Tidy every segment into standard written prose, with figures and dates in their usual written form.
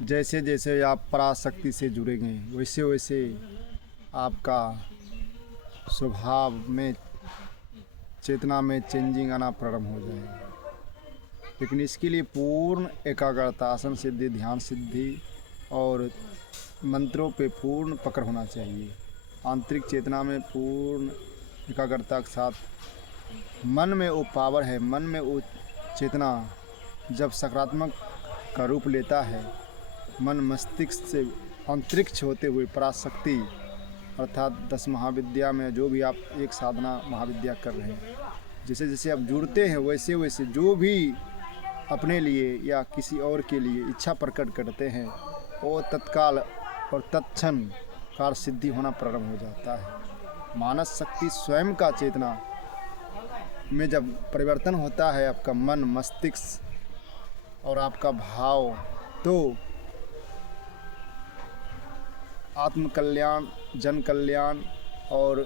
जैसे जैसे आप पराशक्ति से जुड़ेंगे वैसे वैसे आपका स्वभाव में, चेतना में चेंजिंग आना प्रारंभ हो जाएगा। लेकिन इसके लिए पूर्ण एकाग्रता, आसन सिद्धि, ध्यान सिद्धि और मंत्रों पे पूर्ण पकड़ होना चाहिए। आंतरिक चेतना में पूर्ण एकाग्रता के साथ मन में वो पावर है, मन में वो चेतना जब सकारात्मक का रूप लेता है, मन मस्तिष्क से अंतरिक्ष होते हुए पराशक्ति अर्थात 10 महाविद्या में जो भी आप एक साधना महाविद्या कर रहे हैं, जैसे जैसे आप जुड़ते हैं वैसे वैसे जो भी अपने लिए या किसी और के लिए इच्छा प्रकट करते हैं वो तत्काल और तत्क्षण कार्य सिद्धि होना प्रारंभ हो जाता है। मानस शक्ति स्वयं का चेतना में जब परिवर्तन होता है, आपका मन, मस्तिष्क और आपका भाव, तो आत्म कल्याण, जन कल्याण और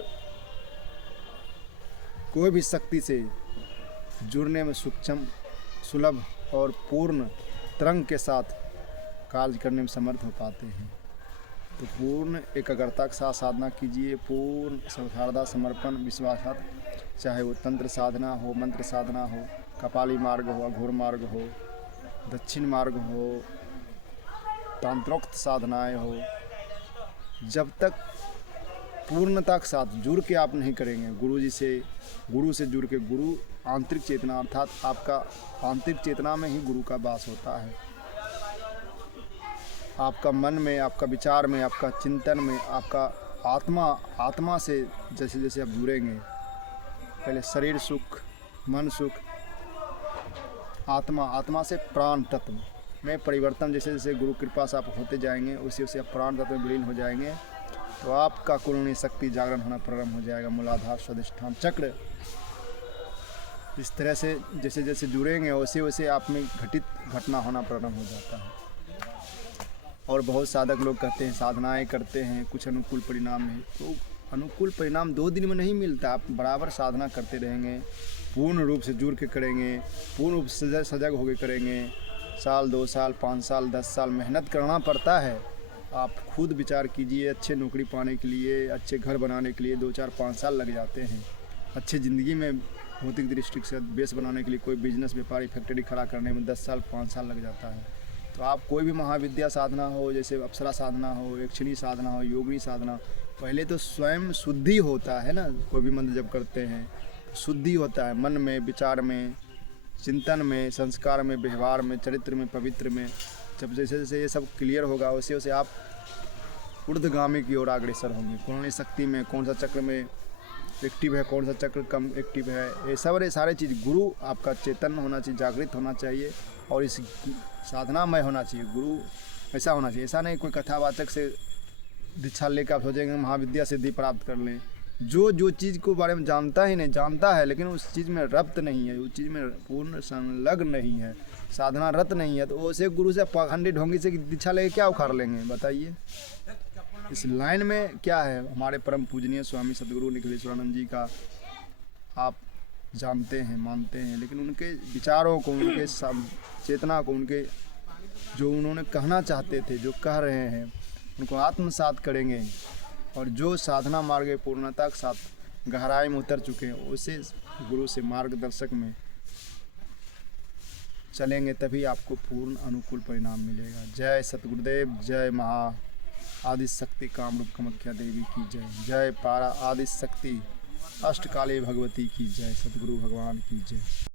कोई भी शक्ति से जुड़ने में सूक्ष्म, सुलभ और पूर्ण तरंग के साथ कार्य करने में समर्थ हो पाते हैं। तो पूर्ण एकाग्रता के साथ साधना कीजिए, पूर्ण श्रद्धा, समर्पण, विश्वास, चाहे वो तंत्र साधना हो, मंत्र साधना हो, कपाली मार्ग हो, अघोर मार्ग हो, दक्षिण मार्ग हो, तंत्रोक्त साधनाएं हो, जब तक पूर्णता के साथ जुड़ के आप नहीं करेंगे, गुरु से जुड़ के, गुरु आंतरिक चेतना अर्थात आपका आंतरिक चेतना में ही गुरु का वास होता है। आपका मन में, आपका विचार में, आपका चिंतन में, आपका आत्मा से जैसे जैसे आप जुड़ेंगे, पहले शरीर सुख, मन सुख, आत्मा से प्राण तत्व में परिवर्तन, जैसे जैसे गुरु कृपा से आप होते जाएंगे वैसे वैसे आप प्राण तत्व में विलीन हो जाएंगे, तो आपका कुंडलिनी शक्ति जागरण होना प्रारंभ हो जाएगा। मूलाधार, स्वादिष्ठान चक्र, इस तरह से जैसे जैसे जुड़ेंगे वैसे वैसे आप में घटना होना प्रारंभ हो जाता है। और बहुत साधक लोग कहते हैं साधनाएं करते हैं, कुछ अनुकूल परिणाम नहीं, तो अनुकूल परिणाम 2 दिन में नहीं मिलता। आप बराबर साधना करते रहेंगे, पूर्ण रूप से जुड़ के करेंगे, पूर्ण रूप से सजग होकर करेंगे, साल, 2 साल, 5 साल, 10 साल मेहनत करना पड़ता है। आप खुद विचार कीजिए, अच्छे नौकरी पाने के लिए, अच्छे घर बनाने के लिए 2, 4, 5 साल लग जाते हैं। अच्छे ज़िंदगी में भौतिक दृष्टि से बेस बनाने के लिए, कोई बिजनेस, व्यापारी, फैक्ट्री खड़ा करने में 10 साल, 5 साल लग जाता है। तो आप कोई भी महाविद्या साधना हो, जैसे अप्सरा साधना हो, यक्षिणी साधना हो, योगिनी साधना, पहले तो स्वयं शुद्धि होता है ना। कोई भी मंत्र जब करते हैं शुद्धि होता है, मन में, विचार में, चिंतन में, संस्कार में, व्यवहार में, चरित्र में, पवित्र में। जब जैसे जैसे ये सब क्लियर होगा वैसे वैसे आप ऊर्ध्वगामी की ओर अग्रसर होंगे। कुंडलिनी शक्ति में कौन सा चक्र में एक्टिव है, कौन सा चक्र कम एक्टिव है, ये सारे चीज़ गुरु आपका चेतन होना चाहिए, जागृत होना चाहिए और इस साधनामय होना चाहिए। गुरु ऐसा होना चाहिए, ऐसा नहीं कोई कथावाचक से दीक्षा लेकर आप सोचेंगे महाविद्या सिद्धि प्राप्त कर लें। जो चीज़ को बारे में जानता ही नहीं, जानता है लेकिन उस चीज़ में रप्त नहीं है, उस चीज़ में पूर्ण संलग्न नहीं है, साधना रत नहीं है, तो उसे गुरु से पाखंडी ढोंगी से दीक्षा लेके क्या उखाड़ लेंगे बताइए। इस लाइन में क्या है, हमारे परम पूजनीय स्वामी सदगुरु निखिलेश्वरानंद जी का आप जानते हैं, मानते हैं, लेकिन उनके विचारों को, उनके चेतना को, उनके जो उन्होंने कहना चाहते थे, जो कह रहे हैं, उनको आत्मसात करेंगे और जो साधना मार्ग पूर्णता के साथ गहराई में उतर चुके हैं उसे गुरु से मार्गदर्शक में चलेंगे, तभी आपको पूर्ण अनुकूल परिणाम मिलेगा। जय सतगुरुदेव, जय महा आदि शक्ति कामरूप कामाख्या देवी की जय, जय पारा आदि शक्ति अष्टकाली भगवती की जय, सतगुरु भगवान की जय।